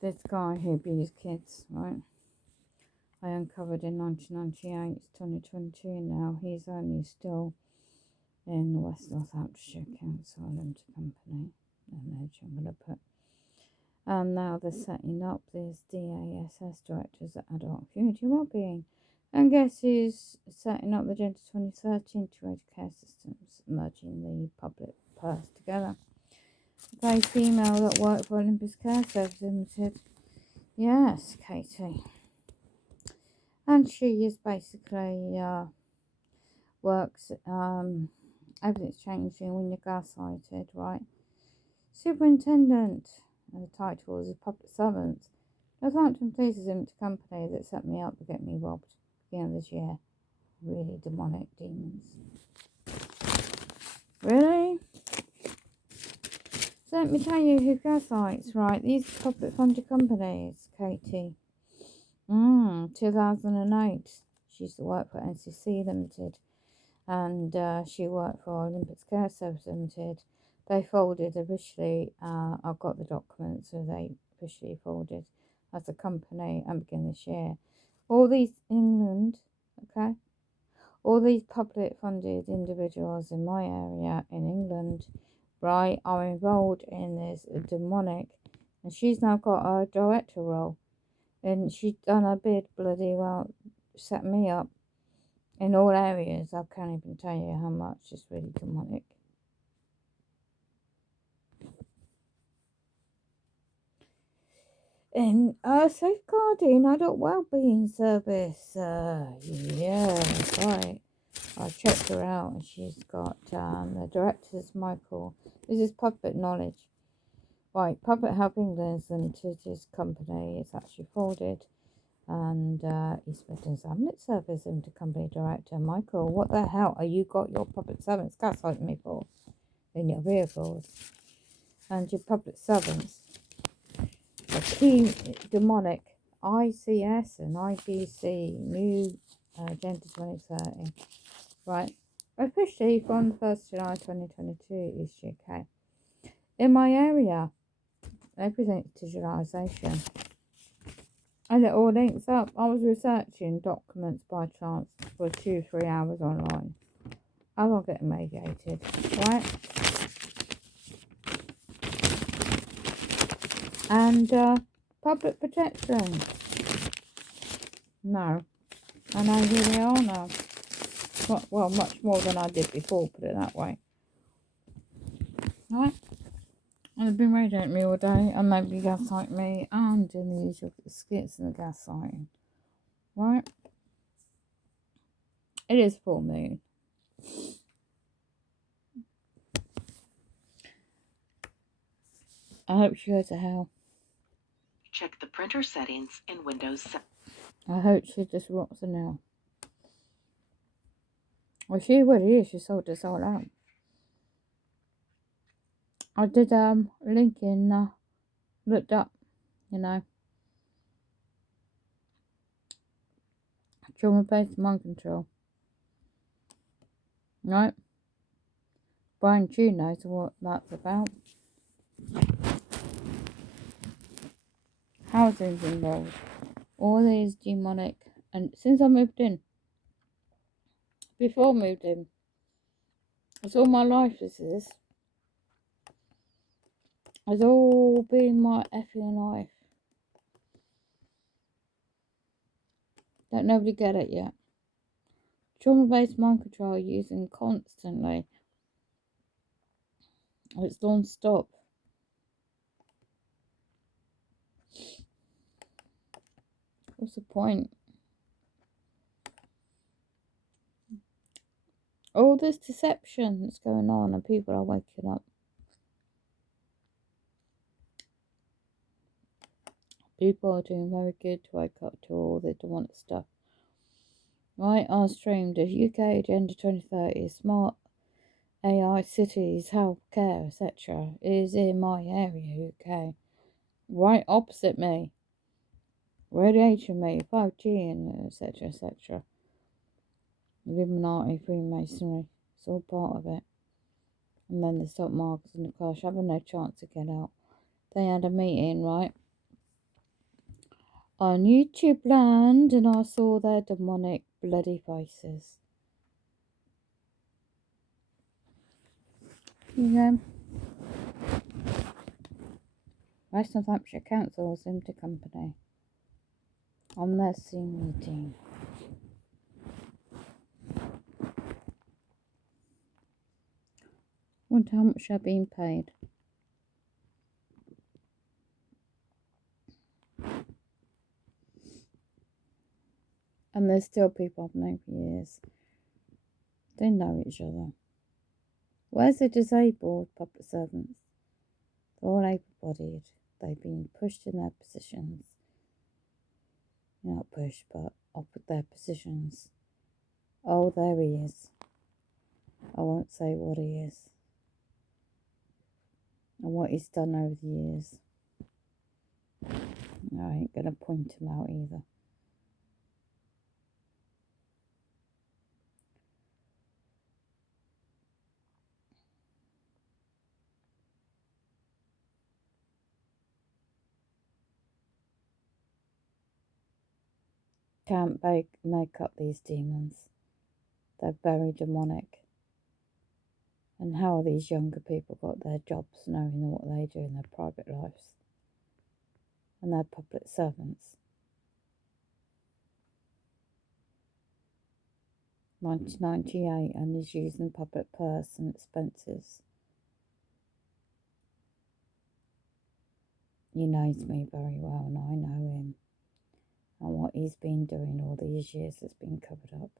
this guy who abused kids, right? I uncovered in 1998, it's 2022 now. He's only still in the West Northamptonshire Council Limited Company, MH, I'm going to put. And now they're setting up this DASS, Directors of Adult Community Wellbeing. And guess who's setting up the Gender 2030 Integrated Care Systems, merging the public purse together? A female that worked for Olympus Care Services Limited. Yes, Katie. And she is basically works, everything's changing when you're gaslighted, right? Superintendent, and the title is a public servant. Northampton Police is a limited company that set me up to get me robbed beginning of this year. Really demonic demons. Really? So let me tell you who gaslights, right? These public funded companies, Katie. 2008. She used to work for NCC Limited, and she worked for Olympus Care Services Limited. They folded officially. I've got the documents, so they officially folded as a company and began this year. All these England, okay? All these public funded individuals in my area in England, right, are involved in this demonic, and she's now got a director role. And she's done a bid bloody well, set me up in all areas. I can't even tell you how much. It's really demonic. And safeguarding adult wellbeing service. Yeah, right. I checked her out, and she's got the director's Michael. This is public knowledge. Right, Public Health England Limited, his company, is actually folded. And East Midlands Ambulance Service Limited Company Director Michael, what the hell are you got your public servants gaslighting me for in your vehicles? And your public servants are key demonic ICS and IBC new Agenda 2030, right? Officially from 1st July 2022 East UK. In my area, everything's digitalisation. And it all links up. I was researching documents by chance for 2-3 hours online. I will get mediated, right? And public protection. No. And I really are now. Well, much more than I did before, put it that way. Right? And they've been radiating me all day, and maybe gaslight me, and doing the usual skits and the gaslighting. Right? It is full moon. I hope she goes to hell. Check the printer settings in Windows 7. I hope she just rots a nail. Well, she already is. She sold us all out. I did link in, looked up, you know, trauma-based mind control. Right? Brian Chu knows what that's about. Housing's involved. All these demonic, and since I moved in, before I moved in, it's all my life this is. It's all been my effing life. Don't nobody get it yet. Trauma-based mind control using constantly. It's non-stop. What's the point? All this deception that's going on, and people are waking up. People are doing very good to wake up to all the demonic stuff. Right, I streamed the UK Agenda 2030, smart AI cities, healthcare, etc. is in my area, UK. Right opposite me. Radiation me, 5G, and etc. etc. Illuminati, freemasonry, it's all part of it. And then the stock markets and the crash, having no chance to get out. They had a meeting, right? on YouTube land, and I saw their demonic bloody faces. You know, West Northamptonshire Council's into company on their Zoom meeting. Wonder how much they're being paid. And there's still people I've known for years. They know each other. Where's the disabled public servants? They're all able-bodied. They've been pushed in their positions. Not pushed, but offered their positions. Oh, there he is. I won't say what he is. And what he's done over the years. I ain't going to point him out either. Can't make up these demons. They're very demonic. And how these younger people got their jobs knowing what they do in their private lives. And they're public servants. 1998, and he's using public purse and expenses. He knows me very well, and I know him. And what he's been doing all these years has been covered up.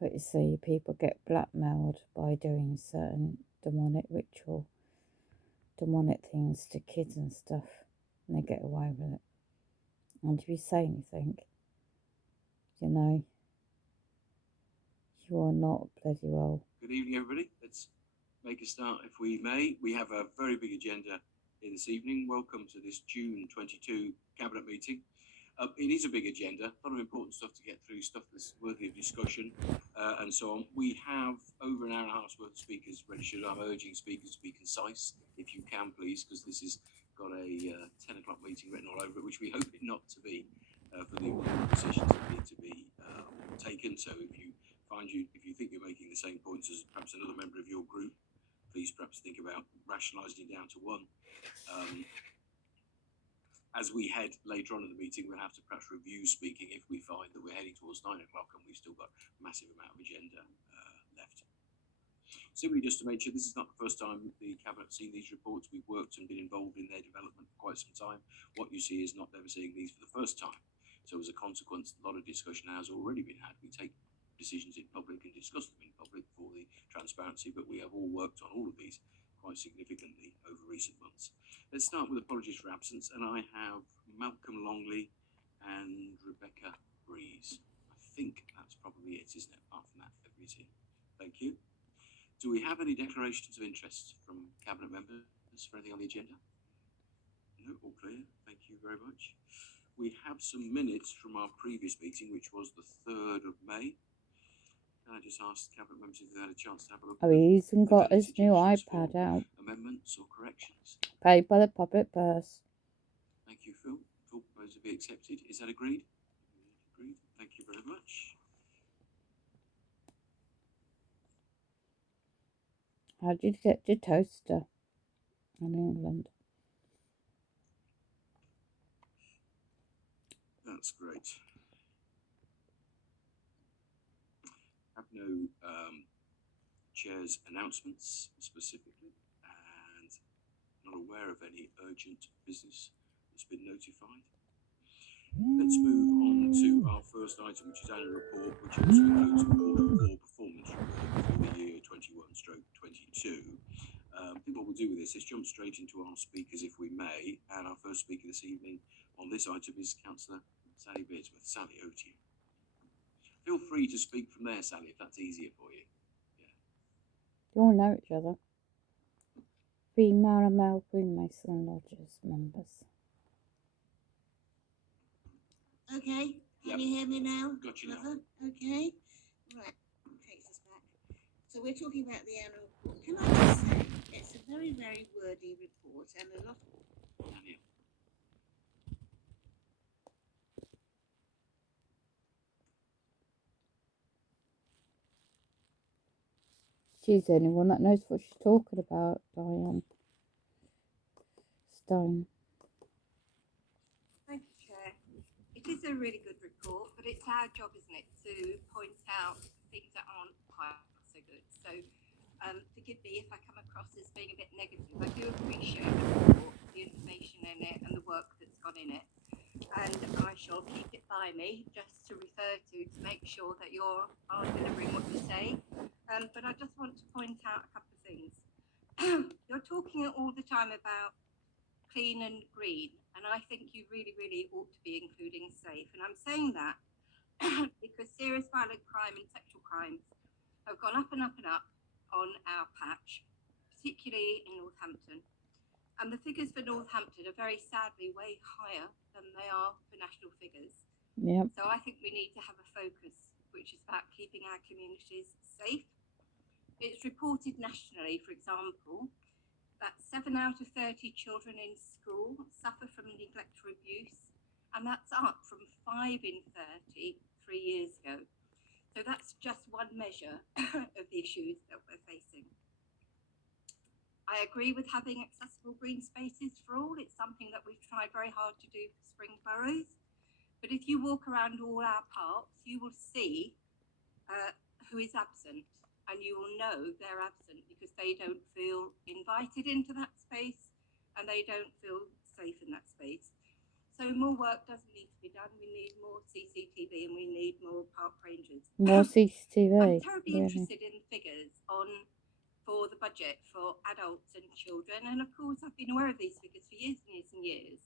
But you see, people get blackmailed by doing certain demonic ritual, demonic things to kids and stuff, and they get away with it. And if you say anything, you know, you are not bloody well. Good evening, everybody. Let's make a start, if we may. We have a very big agenda here this evening. Welcome to this June 22 Cabinet meeting. It is a big agenda, a lot of important stuff to get through, stuff that's worthy of discussion, and so on. We have over an hour and a half's worth of speakers registered. I'm urging speakers to be concise, if you can, please, because this has got a 10 o'clock meeting written all over it, which we hope it not to be, for the important decisions that need to be taken. So if you think you're making the same points as perhaps another member of your group, please perhaps think about rationalising it down to one. As we head later on in the meeting, we'll have to perhaps review speaking if we find that we're heading towards 9 o'clock and we've still got a massive amount of agenda left. Simply just to mention, this is not the first time the Cabinet has seen these reports. We've worked and been involved in their development for quite some time. What you see is not them seeing these for the first time. So as a consequence, a lot of discussion has already been had. We take decisions in public and discuss them in public for the transparency, but we have all worked on all of these quite significantly over recent months. Let's start with apologies for absence, and I have Malcolm Longley and Rebecca Breeze. I think that's probably it, isn't it? Apart from that, everything. Thank you. Do we have any declarations of interest from Cabinet members for anything on the agenda? No, all clear. Thank you very much. We have some minutes from our previous meeting, which was the 3rd of May. Can I just ask Cabinet members if they had a chance to have a look? Oh, he's even got his new iPad out. Amendments or corrections? Paid by the public purse. Thank you, Phil. Full proposal to be accepted. Is that agreed? Agreed. Thank you very much. How did you get your toaster in England? That's great. I have no chair's announcements specifically, and not aware of any urgent business that's been notified. Let's move on to our first item, which is annual report, which also includes quarter 4 performance report for the year 21/22. I think what we'll do with this is jump straight into our speakers, if we may. And our first speaker this evening on this item is Councillor Sally Beardsworth. Sally, over to you. Feel free to speak from there, Sally, if that's easier for you. You all know each other. Female and male Freemason lodges members. Okay, can Yep. you hear me now? Got you now. Brother? Okay, right, takes us back. So we're talking about the annual report. Can I just say, it's a very, very wordy report and a lot of... She's the only one that knows what she's talking about, Diane Stone. Thank you, Chair. It is a really good report, but it's our job, isn't it, to point out things that aren't quite so good. So forgive me if I come across as being a bit negative. I do appreciate the report, the information in it and the work that's gone in it. And I shall keep it by me just to refer to make sure that you're delivering what you say. But I just want to point out a couple of things. You're talking all the time about clean and green, and I think you really, really ought to be including safe. And I'm saying that because serious violent crime and sexual crimes have gone up and up and up on our patch, particularly in Northampton. And the figures for Northampton are very sadly way higher than they are for national figures. Yep. So I think we need to have a focus, which is about keeping our communities safe. It's reported nationally, for example, that 7 out of 30 children in school suffer from neglect or abuse, and that's up from 5 in 30 3 years ago. So that's just one measure of the issues that we're facing. I agree with having accessible green spaces for all. It's something that we've tried very hard to do for Spring Boroughs. But if you walk around all our parks, you will see who is absent, and you will know they're absent because they don't feel invited into that space and they don't feel safe in that space. So more work does need to be done. We need more CCTV and we need more park rangers. More CCTV. I'm terribly really. interested in figures for the budget for adults and children, and of course I've been aware of these figures for years and years and years,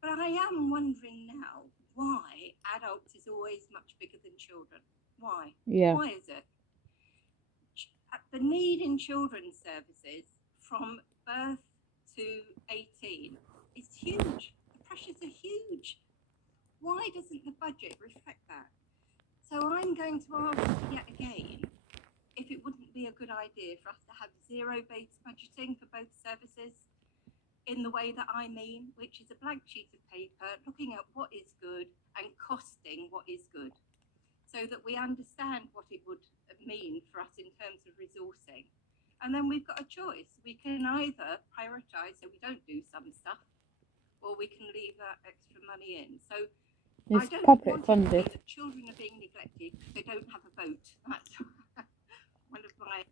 but I am wondering now why adults is always much bigger than children. Why? Yeah. Why is it? The need in children's services from birth to 18 is huge. The pressures are huge. Why doesn't the budget reflect that? So I'm going to ask yet again if it wouldn't be a good idea for us to have zero-based budgeting for both services in the way that I mean, which is a blank sheet of paper, looking at what is good and costing what is good, so that we understand what it would mean for us in terms of resourcing. And then we've got a choice. We can either prioritise so we don't do some stuff, or we can leave that extra money in. So It's I don't puppet want funded. it to be that children are being neglected because they don't have a vote. That's one of my...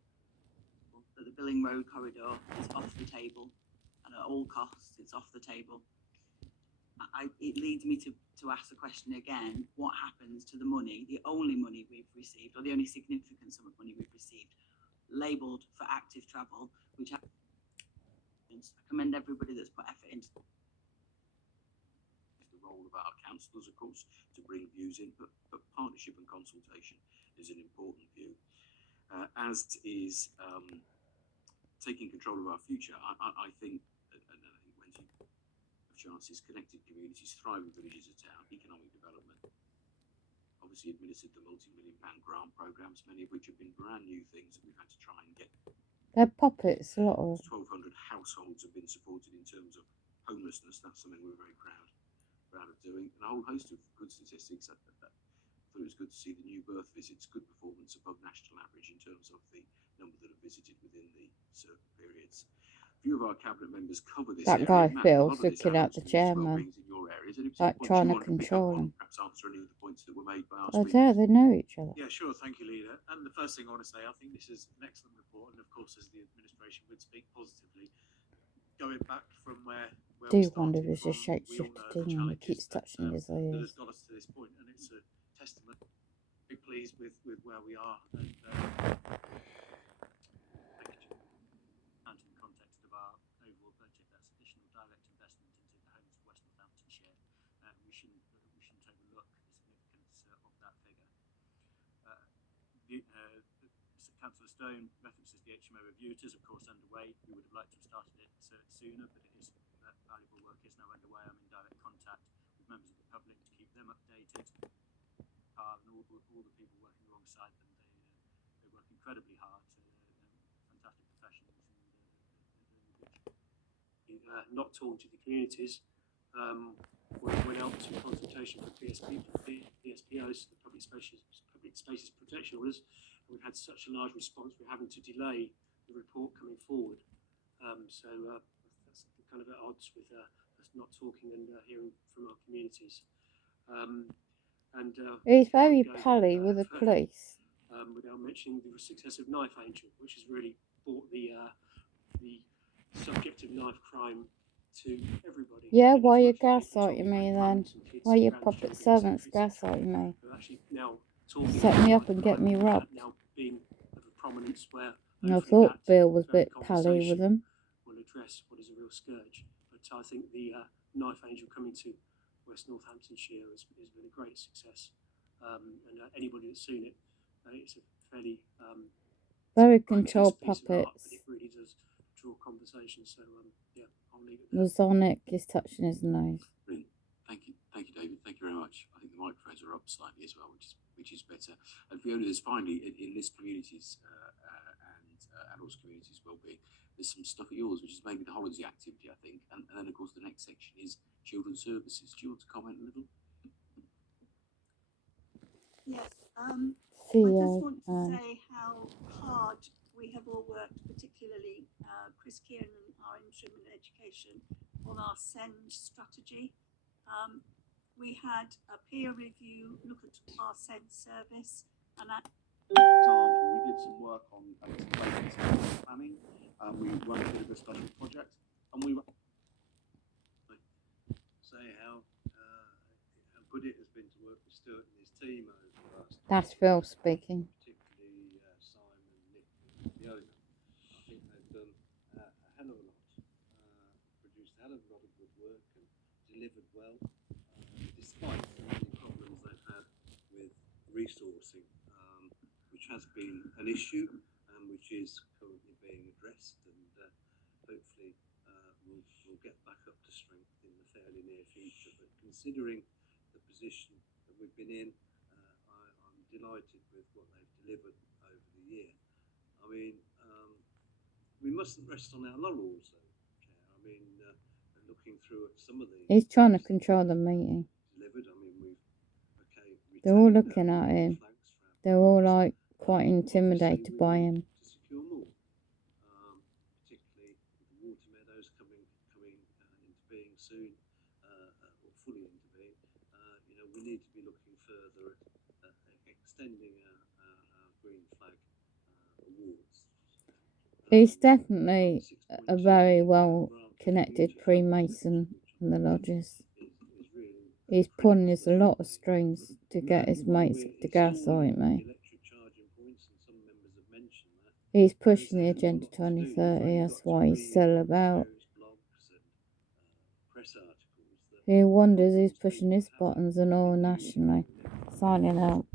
That the Billing Road corridor is off the table, and at all costs it's off the table. It leads me to ask the question again, what happens to the money, the only money we've received, or the only significant sum of money we've received, labelled for active travel, which I commend everybody that's put effort into. The role of our councillors, of course, to bring views in, but partnership and consultation is an important view, as is taking control of our future. I think, and I think when you have chances, connected communities, thriving villages of town, economic development, obviously administered the multi-million-pound grant programmes, many of which have been brand new things that we've had to try and get. They're puppets, a lot of 1,200 households have been supported in terms of homelessness. That's something we're very proud of doing, and a whole host of good statistics. I thought it was good to see the new birth visits, good performance above national average in terms of the number that are visited within the certain periods. A few of our cabinet members cover this that area. guy Matt, Phil a lot of this looking at adults the and chairman, well-beings in your areas. Any like particular points trying you to wanted to pick up control on, him. perhaps answer any of the points that were made by our Oh, speakers? there, they know each other. Yeah, sure. Thank you, Leader. And the first thing I want to say, I think this is an excellent report, and of course, as the administration would speak positively, going back from where Do we wonder started if it's a from, we all shapeshifter know the thing and he challenges keeps touching his that ears. has got us to this point, and it's a testament. Very pleased with where we are, and in the context of our overall budget, that's additional direct investment into the homes of West Northamptonshire. We shouldn't overlook the significance of that figure. Councillor Stone references the HMO review. It is, of course, underway. We would have liked to have started it sooner, but it is valuable work is now underway. I'm in direct contact with members of the public to keep them updated. And all the people working alongside them, they work incredibly hard. Fantastic professionals, and not talking to the communities. Went out to consultation for PSPOs, the Public Spaces Protection Orders, we've had such a large response, we're having to delay the report coming forward. So that's kind of at odds with us not talking and hearing from our communities. He's very go, pally with the further, police. Without mentioning the success of Knife Angel, which has really brought the subject of knife crime to everybody. Yeah, And why it's you not just people gaslighting me talking, then? mums and kids Why and you puppet grandchildren, servants etc., etc., gaslighting me? who are actually now talking Set about me up knife and get crime, me and robbed. now being of a prominence where I hopefully thought that Bill was a very bit pally with conversation him. will address what is a real scourge. But I think the Knife Angel coming to West Northamptonshire has been a great success. And anybody that's seen it, it's a fairly Very grotesque controlled piece of art, puppets. but it really does draw conversation. So yeah, I'll leave it there. Masonic is touching his nose. Brilliant. Thank you, David. Thank you very much. I think the microphones are up slightly as well, which is better. And Fiona, there's finally in this communities and adults communities well-being, there's some stuff at yours, which is maybe the holiday activity, I think, and then of course the next section is children's services. Do you want to comment a little? Yes, I CEO. just want to say how hard we have all worked, particularly Chris Kieran, our interim in education, on our SEND strategy. We had a peer review look at our SEND service, and example, we did some work on some planning. We run a bit of a study project, and we say how good it has been to work with Stuart and his team over the last. That's Phil speaking. Particularly Simon, Nick, and Fiona. I think they've done a hell of a lot, produced a hell of a lot of good work and delivered well, despite some of the problems they've had with resourcing, which has been an issue and which is currently being addressed, and hopefully we'll get back up to strength in the fairly near future. But considering the position that we've been in, I'm delighted with what they've delivered over the year. I mean, we mustn't rest on our laurels, though, Chair. I mean, looking through at some of the. He's trying to control the meeting. Delivered. I mean, they're all looking at him. They're all like quite intimidated by him. To secure more, particularly with the water meadows coming into being soon, or fully into being. We need to be looking further at extending our green flag awards. He's definitely a very well connected Freemason in the lodges. He's pulling us a lot of strings to get his mates to gaslight me. He's pushing the Agenda 2030, that's why he's still about. Who wonders who's pushing his buttons and all nationally? Signing out.